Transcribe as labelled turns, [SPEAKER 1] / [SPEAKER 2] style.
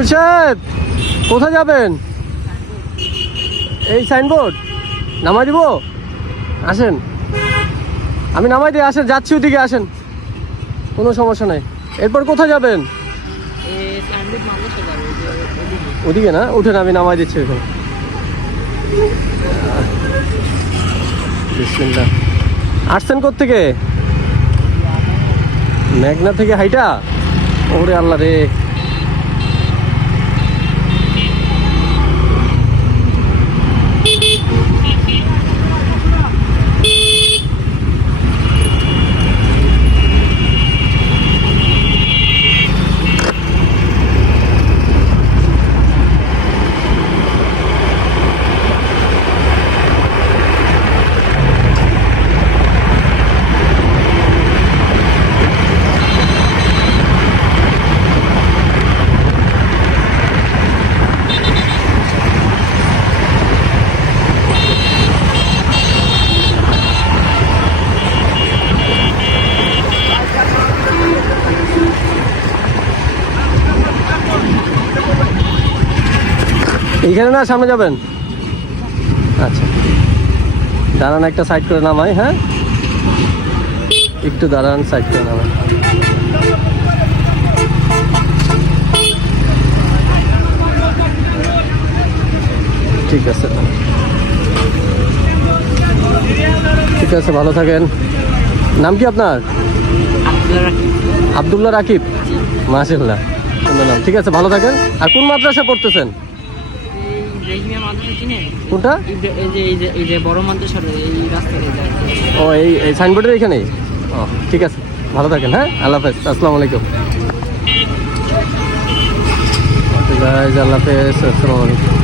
[SPEAKER 1] হুজুর সাহেব কোথায় যাবেন? এই সাইনবোর্ড নামাই দিব? আসেন। আমি নামাই দিই আসেন যাচ্ছি ওদিকে আসেন। কোনো সমস্যা নাই। এরপর কোথায় যাবেন? ওদিকে। না? উঠেন আমি নামাই দিচ্ছি ওখানে আসছেন থেকে মেঘনা থেকে হাইটা? ওরে আল্লাহ রে। এইখানে না সামনে যাবেন? আচ্ছা। দাঁড়ান একটা সাইড করে নামাই হ্যাঁ? একটু দাঁড়ান সাইড করে নামাই। ঠিক আছে। ঠিক আছে ভালো থাকেন। নাম কি আপনার? আবদুল্লাহ রাকিব। নাম। ঠিক আছে ভালো থাকেন। আর কোন মাদ্রাসা পড়তেছেন?
[SPEAKER 2] ইব্রাহিমিয়া মাদ্রাসা চিনে
[SPEAKER 1] কোনটা?
[SPEAKER 2] এই যে এই যে এই যে বড় মাদ্রাসার এই রাস্তায়
[SPEAKER 1] ও এই এই সাইনবোর্ডের এখানে? ও ঠিক আছে। ভালো থাকেন হ্যাঁ? আল্লাহ হাফেজ। আসসালামু আলাইকুম। আল্লাহ হাফেজ আসসালামু আলাইকুম।